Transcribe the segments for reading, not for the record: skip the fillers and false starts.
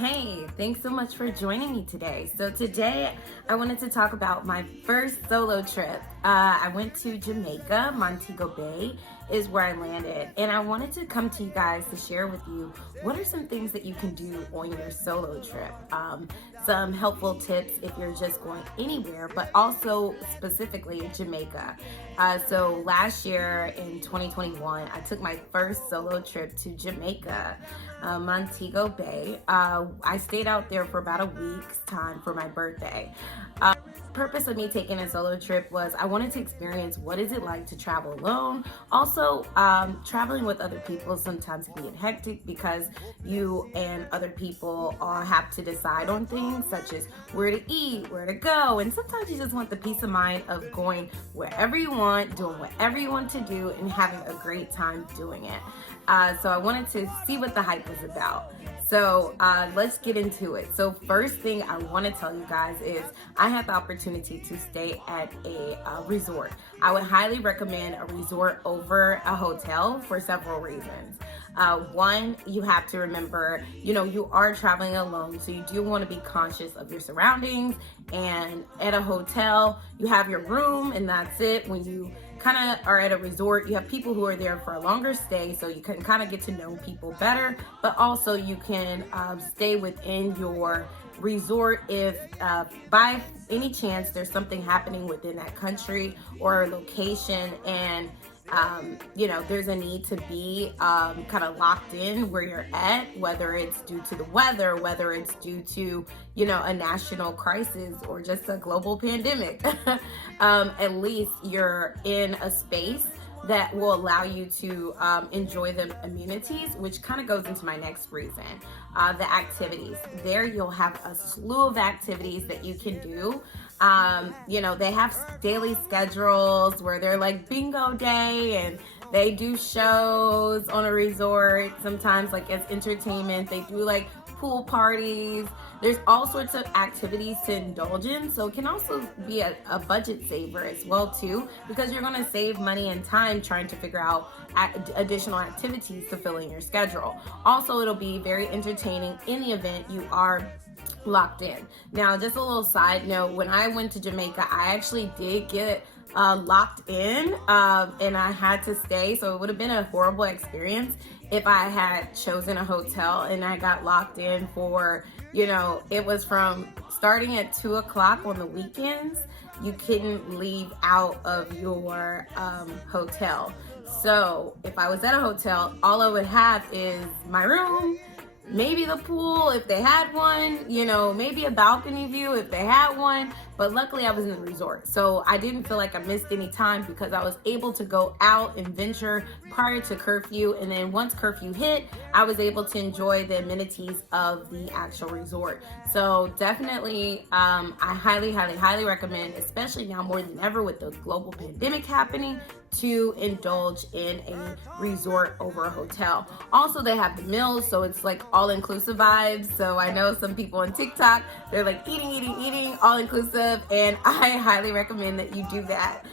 Hey, thanks so much for joining me today. So today I wanted to talk about my first solo trip. I went to Jamaica. Montego Bay is where I landed, and I wanted to come to you guys to share with you what are some things that you can do on your solo trip. Some helpful tips if you're just going anywhere, but also specifically Jamaica. So last year in 2021, I took my first solo trip to Jamaica, Montego Bay. I stayed out there for about a week's time for my birthday. Purpose of me taking a solo trip was I wanted to experience what is it like to travel alone. Also, traveling with other people sometimes can get hectic because you and other people have to decide on things such as where to eat, where to go, and sometimes you just want the peace of mind of going wherever you want, doing whatever you want to do, and having a great time doing it. So I wanted to see what the hype was about. So let's get into it. So first thing I want to tell you guys is I had the opportunity to stay at a resort. I would highly recommend a resort over a hotel for several reasons. One, you have to remember, you are traveling alone, so you do want to be conscious of your surroundings. And at a hotel, you have your room and that's it. When you kind of are at a resort, you have people who are there for a longer stay, so you can kind of get to know people better, but also you can stay within your resort if by any chance there's something happening within that country or location, and there's a need to be kind of locked in where you're at, whether it's due to the weather, whether it's due to, a national crisis or just a global pandemic. At least you're in a space that will allow you to enjoy the amenities, which kind of goes into my next reason. The activities. There you'll have a slew of activities that you can do. They have daily schedules where they're like bingo day, and they do shows on a resort, sometimes like as entertainment. They do like pool parties. There's all sorts of activities to indulge in, so it can also be a budget saver as well too, because you're going to save money and time trying to figure out additional activities to fill in your schedule. Also, it'll be very entertaining in the event you are locked in. Now, just a little side note, when I went to Jamaica, I actually did get locked in and I had to stay, so it would have been a horrible experience if I had chosen a hotel and I got locked in for, it was from starting at 2 o'clock on the weekends. You couldn't leave out of your hotel. So if I was at a hotel, all I would have is my room, maybe the pool if they had one, maybe a balcony view if they had one. But luckily I was in the resort, so I didn't feel like I missed any time because I was able to go out and venture prior to curfew. And then once curfew hit, I was able to enjoy the amenities of the actual resort. So definitely, I highly, highly, highly recommend, especially now more than ever with the global pandemic happening, to indulge in a resort over a hotel. Also, they have the meals, so it's like all-inclusive vibes. So I know some people on TikTok, they're like eating, all-inclusive, and I highly recommend that you do that.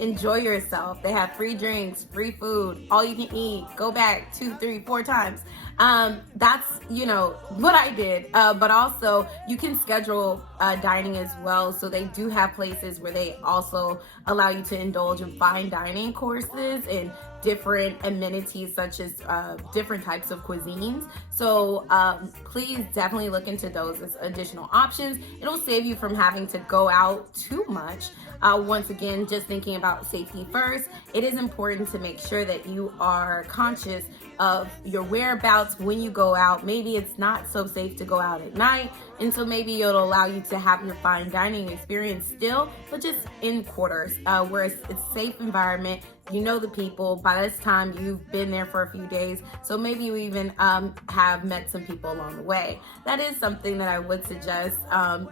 Enjoy yourself. They have free drinks, free food, all you can eat. Go back 2, 3, 4 times. That's, what I did. But also you can schedule dining as well. So they do have places where they also allow you to indulge in fine dining courses and different amenities such as different types of cuisines. So please definitely look into those as additional options. It'll save you from having to go out too much. Once again, just thinking about safety first, it is important to make sure that you are conscious of your whereabouts when you go out. Maybe it's not so safe to go out at night, and so maybe it'll allow you to have your fine dining experience still, but just in quarters, where it's a safe environment. You know the people. By this time, you've been there for a few days, so maybe you even have met some people along the way. That is something that I would suggest.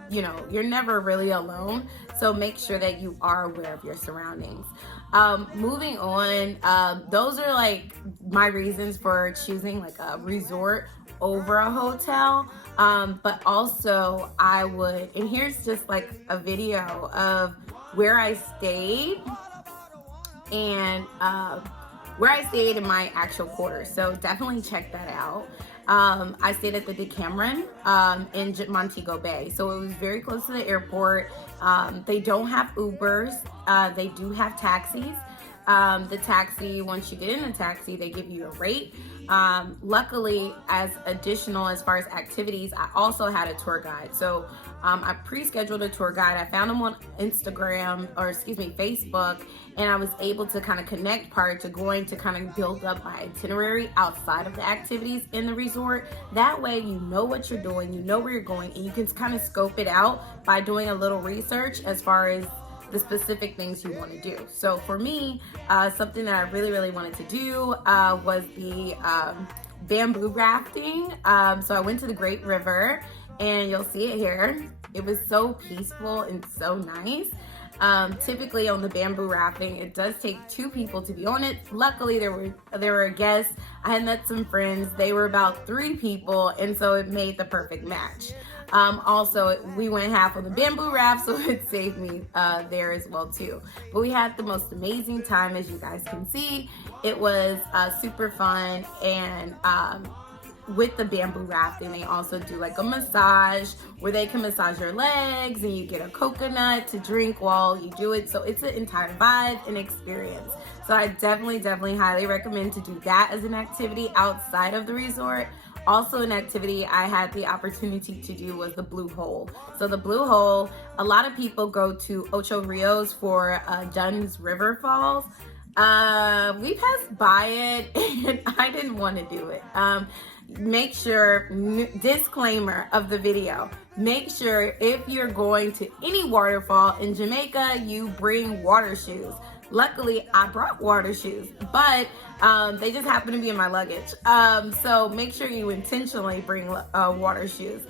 You're never really alone, so make sure that you are aware of your surroundings. Moving on, those are like my reasons for choosing like a resort over a hotel. But also I would, and here's just like a video of where I stayed, and where I stayed in my actual quarters. So definitely check that out. I stayed at the Decameron in Montego Bay. So it was very close to the airport. They don't have Ubers. They do have taxis. The taxi, once you get in the taxi, they give you a rate. Luckily, as additional as far as activities, I also had a tour guide. So I pre-scheduled a tour guide. I found him on Facebook, and I was able to kind of connect prior to going to kind of build up my itinerary outside of the activities in the resort. That way you know what you're doing, you know where you're going, and you can kind of scope it out by doing a little research as far as the specific things you want to do. So for me, something that I really wanted to do was the bamboo rafting. So I went to the Great River, and you'll see it here. It was so peaceful and so nice. Typically on the bamboo rafting, it does take 2 people to be on it. Luckily, there were guests. I had met some friends. They were about 3 people, and so it made the perfect match. Also, we went half on the bamboo raft, so it saved me there as well too. But we had the most amazing time, as you guys can see. It was super fun, and with the bamboo rafting, they also do like a massage where they can massage your legs, and you get a coconut to drink while you do it. So it's an entire vibe and experience. So I definitely highly recommend to do that as an activity outside of the resort. Also, an activity I had the opportunity to do was the Blue Hole. So the Blue Hole, a lot of people go to Ocho Rios for Dunn's River Falls. We passed by it, and I didn't want to do it. Make sure, disclaimer of the video, make sure if you're going to any waterfall in Jamaica, you bring water shoes. Luckily, I brought water shoes, but they just happen to be in my luggage. So make sure you intentionally bring water shoes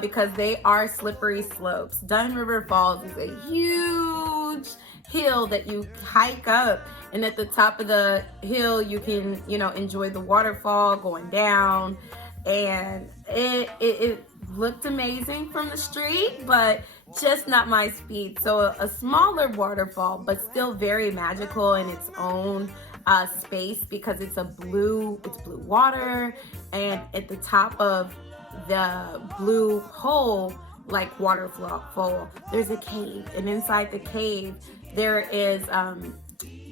because they are slippery slopes. Dunn River Falls is a huge hill that you hike up, and at the top of the hill you can enjoy the waterfall going down, and it looked amazing from the street, but just not my speed. So a smaller waterfall, but still very magical in its own space because it's blue water, and at the top of the Blue Hole, like waterfall, there's a cave, and inside the cave there is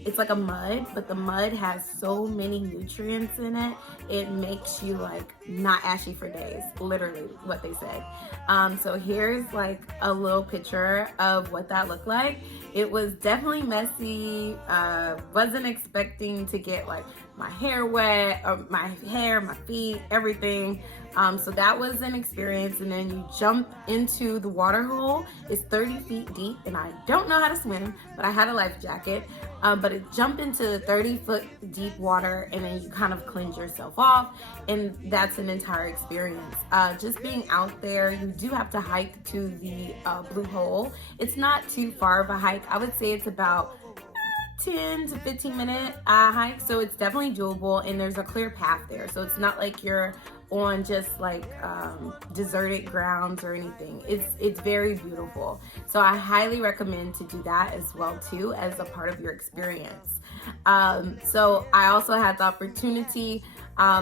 it's like a mud, but the mud has so many nutrients in it, it makes you like not ashy for days, literally what they said. So here's like a little picture of what that looked like. It was definitely messy. Wasn't expecting to get like my hair wet, or my hair, my feet, everything. So that was an experience. And then you jump into the water hole. It's 30 feet deep, and I don't know how to swim, but I had a life jacket. But it jumped into the 30-foot deep water, and then you kind of cleanse yourself off, and that's an entire experience. Just being out there, you do have to hike to the Blue Hole. It's not too far of a hike. I would say it's about 10 to 15 minute hike, so it's definitely doable, and there's a clear path there, so it's not like you're on just like deserted grounds or anything. It's very beautiful, so I highly recommend to do that as well too, as a part of your experience. So I also had the opportunity,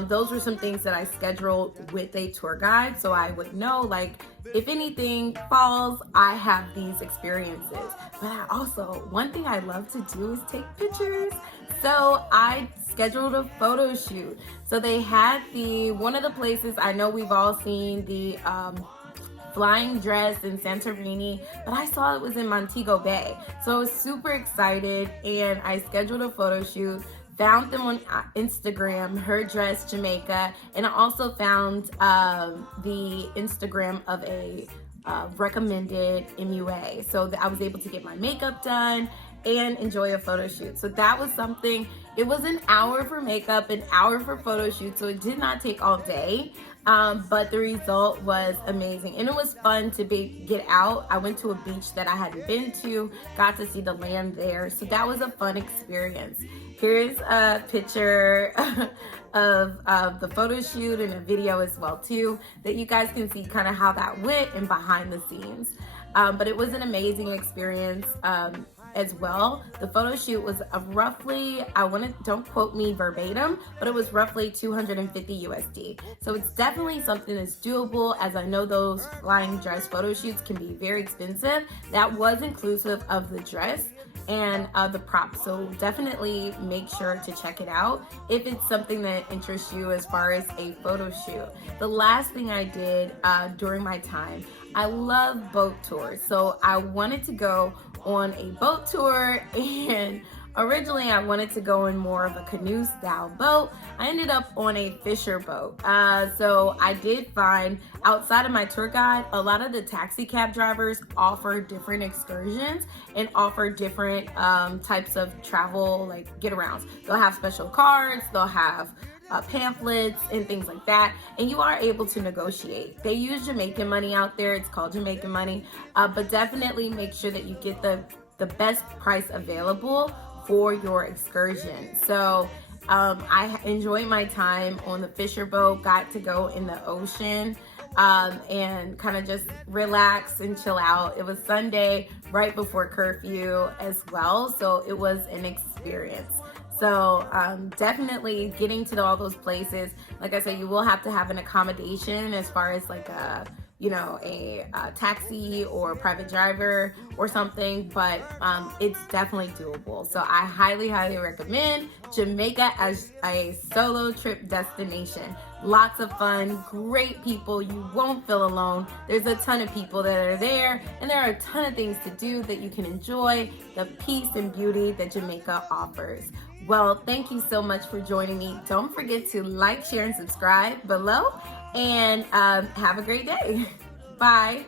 those were some things that I scheduled with a tour guide, so I would know, like, if anything falls, I have these experiences. But I also, one thing I love to do is take pictures. So I scheduled a photo shoot. So they had one of the places, I know we've all seen the flying dress in Santorini, but I saw it was in Montego Bay. So I was super excited, and I scheduled a photo shoot. Found them on Instagram, Her Dress Jamaica, and I also found the Instagram of a recommended MUA. So that I was able to get my makeup done and enjoy a photo shoot. So that was something. It was an hour for makeup, an hour for photo shoot, so it did not take all day. But the result was amazing, and it was fun to get out. I went to a beach that I hadn't been to, got to see the land there, so that was a fun experience. Here's a picture of the photo shoot and a video as well too, that you guys can see kind of how that went and behind the scenes. But it was an amazing experience. as well. The photo shoot was roughly, don't quote me verbatim, but it was roughly 250 USD. So it's definitely something that's doable, as I know those flying dress photo shoots can be very expensive. That was inclusive of the dress and the props, so definitely make sure to check it out if it's something that interests you as far as a photo shoot. The last thing I did during my time, I love boat tours, so I wanted to go on a boat tour, and originally I wanted to go in more of a canoe style boat. I ended up on a fisher boat. So I did find, outside of my tour guide, a lot of the taxi cab drivers offer different excursions and offer different types of travel, like get arounds. They'll have special cards, they'll have pamphlets and things like that, and you are able to negotiate. They use Jamaican money out there, it's called Jamaican money, but definitely make sure that you get the best price available for your excursion. So I enjoyed my time on the fisher boat, got to go in the ocean and kind of just relax and chill out. It was Sunday right before curfew as well, so it was an experience. So definitely getting to all those places. Like I said, you will have to have an accommodation as far as like a taxi or private driver or something, but it's definitely doable. So I highly recommend Jamaica as a solo trip destination. Lots of fun, great people, you won't feel alone. There's a ton of people that are there, and there are a ton of things to do that you can enjoy, the peace and beauty that Jamaica offers. Well, thank you so much for joining me. Don't forget to like, share, and subscribe below, and have a great day. Bye.